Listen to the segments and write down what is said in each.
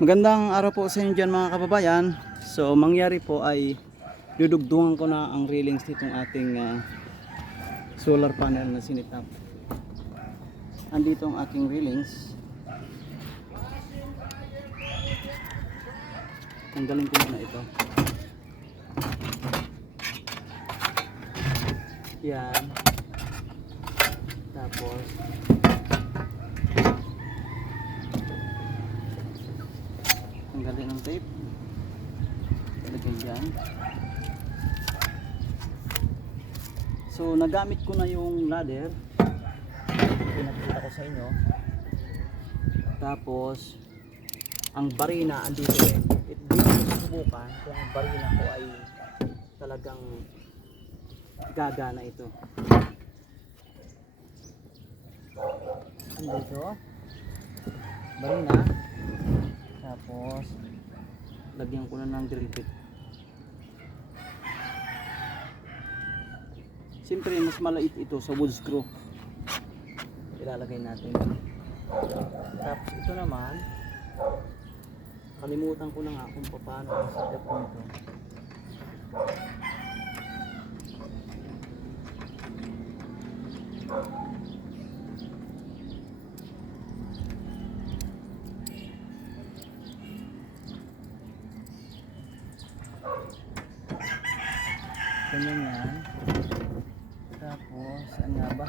Magandang araw po sa inyo dyan mga kababayan. So mangyari po ay dudugtungan ko na ang railings nitong ating ah, solar panel na sinitap. Andito ang ating railings. Tanggalin ko muna ito. Yan. Tapos tanggalin ang tape. Lagay dyan. So nagamit ko na yung ladder pinakita ko sa inyo. Tapos ang barina andito rin. It susubukan kung ang barina ko ay talagang gagana ito. Andito. Barina tapos, lagyan ko na ng drill bit. Siyempre, mas malait ito sa wood screw. Ilalagay natin. Tapos, ito naman, kalimutan ko na nga kung paano ang setup nito. Ganyan yan. Tapos, saan nga ba?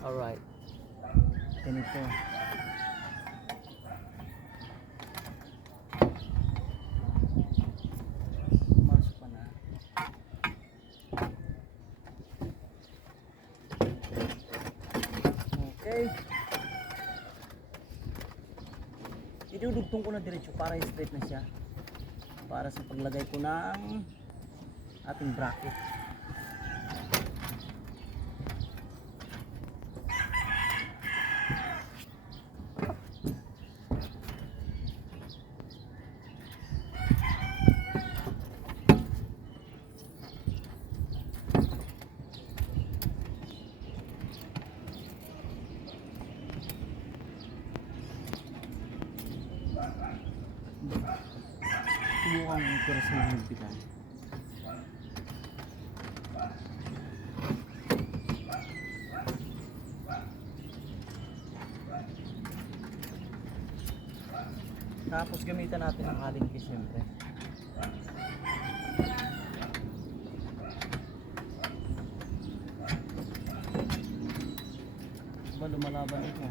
Alright. Ganito. Pumasok pa na. Okay. Idudugtong ko na diretso para straight na siya. Para sa paglagay ko ng ating bracket. Subukan ang kuras ng higpitan. Tapos gamitan natin ang allen key syempre. Ba lumalaban ito?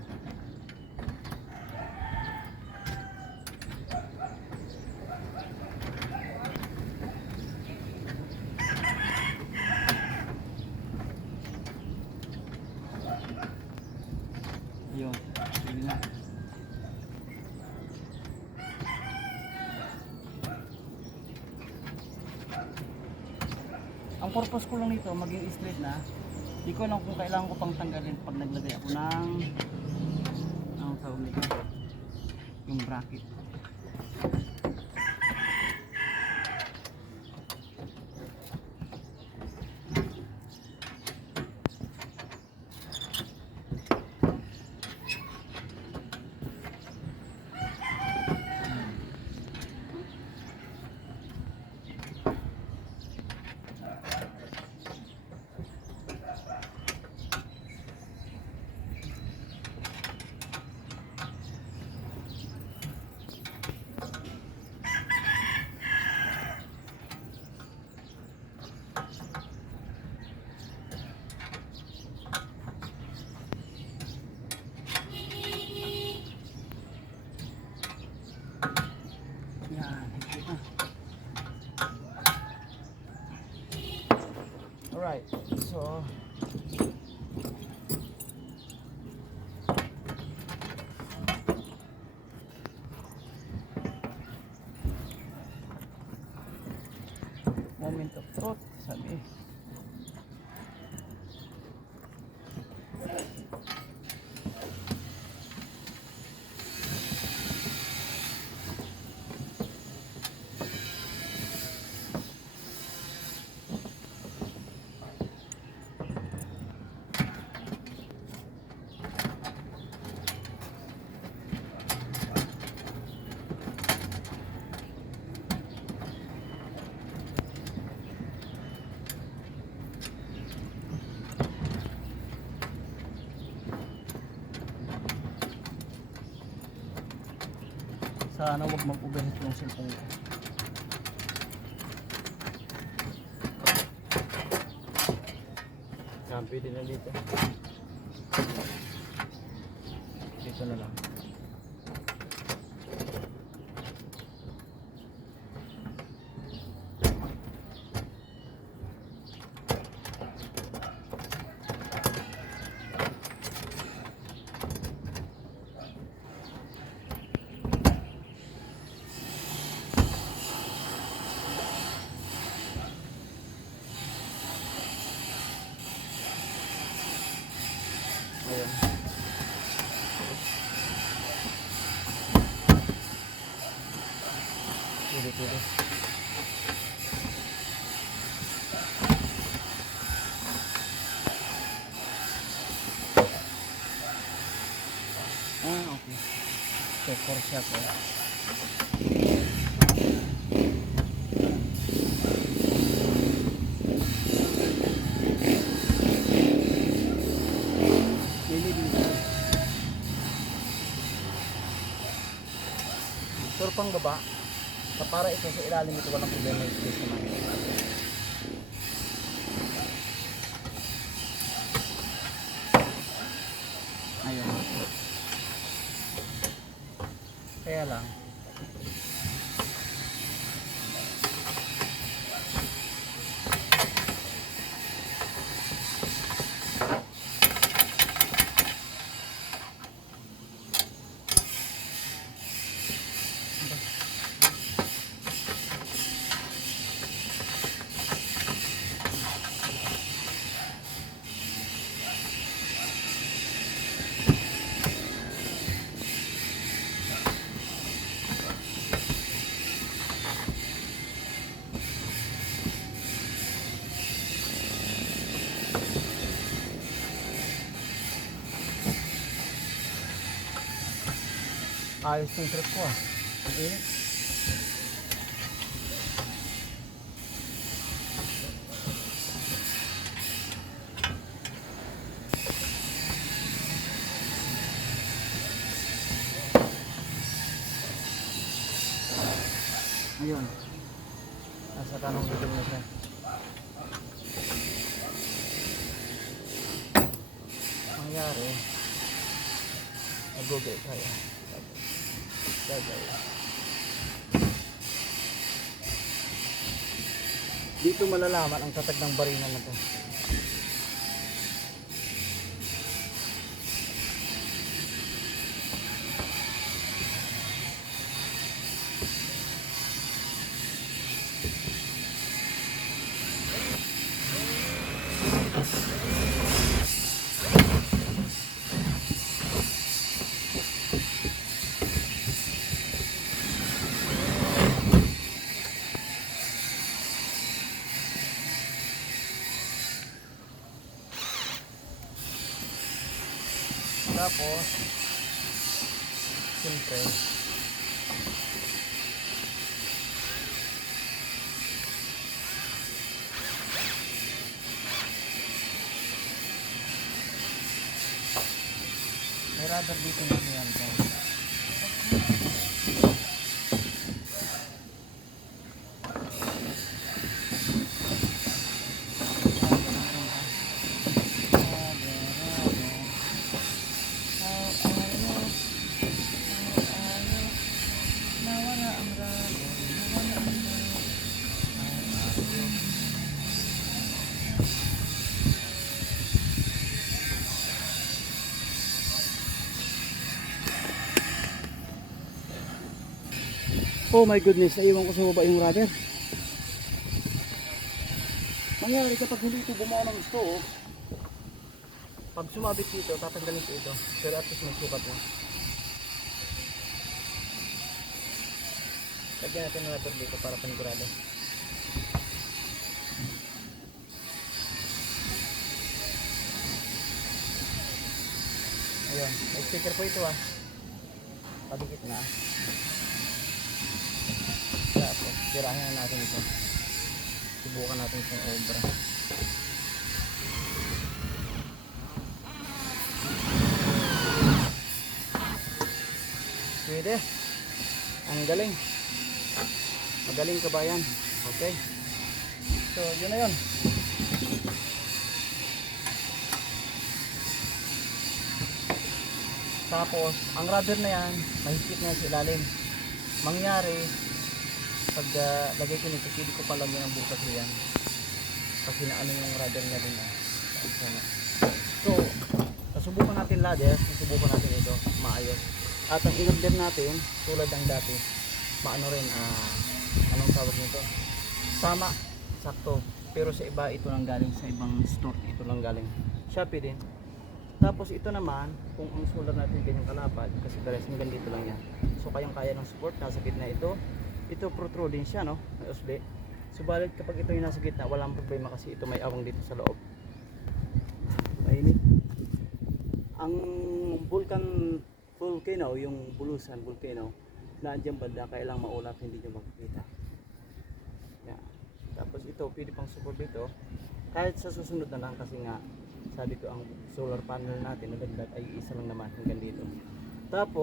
Yun, sige na. Ang purpose ko lang nito, maging straight na. Hindi ko alam kung kailangan ko pang tanggalin pag naglagay ako ng ang tawag nito, yung bracket. Yan, higpit na. Alright, Sana wag mag-overheat yung cellphone ko. Yan, pwede na dito. Dito na lang. Ayan. Pwede, pwede. Ah, okay. For siya po. Pero pang baba, sa para ito sa ilalim ito walang problema yung space naman. Ayos yung trip ko ah. Ang. Ayun. Nasa kanong video na siya. Mangyari. Nagugay tayo. Gagay. Dito malalaman ang tatag ng barina na to. Tapos, siyempre, may rubber dito na Oh my goodness, naiwan ko sa baba yung rubber. Mangyari kapag hindi ito bumawa ng gusto, oh. Pag sumabit dito, tatanggalin ko ito. Pero at least may sukat na. Lagyan natin ng rubber dito para panigurado. Ayun, may sticker po ito ah. Padikit na. Tapos, tirahin na natin ito. Subukan natin itong obra. Pwede. Ang galing. Magaling kabayan. Okay. So, yun na yun. Tapos, ang rubber na yan, mahigpit na yan sa ilalim. Mangyari, pag ah, lagay ko nito, pili ko pa lang yan ang butas ko yan. Kasi naano yung rubber niya din. Ah. So, nasubukan natin ladder, nasubukan natin ito, maayos. At ang in-order natin, tulad ng dati, maano rin, ah, anong tawag nito? Sama, sakto. Pero sa iba, ito nang galing sa ibang store, ito lang galing. Shopee din. Tapos ito naman, kung ang solar natin ganyang kalapad, kasi pares hanggang dito lang yan. So kayang kaya ng support, nasa gitna ito. Ito protruding siya, no? Usli. Subalit kapag ito yung nasa gitna, walang problema kasi ito may awang dito sa loob. Mainit. Ang vulkan volcano, yung bulusan volcano, nandiyan banda, kailang maulap, hindi nyo makikita. Yan. Tapos ito, pwede pang support dito. Kahit sa susunod na lang kasi nga, sabi ko ang solar panel natin na ay isa lang naman hanggang dito. Tapos,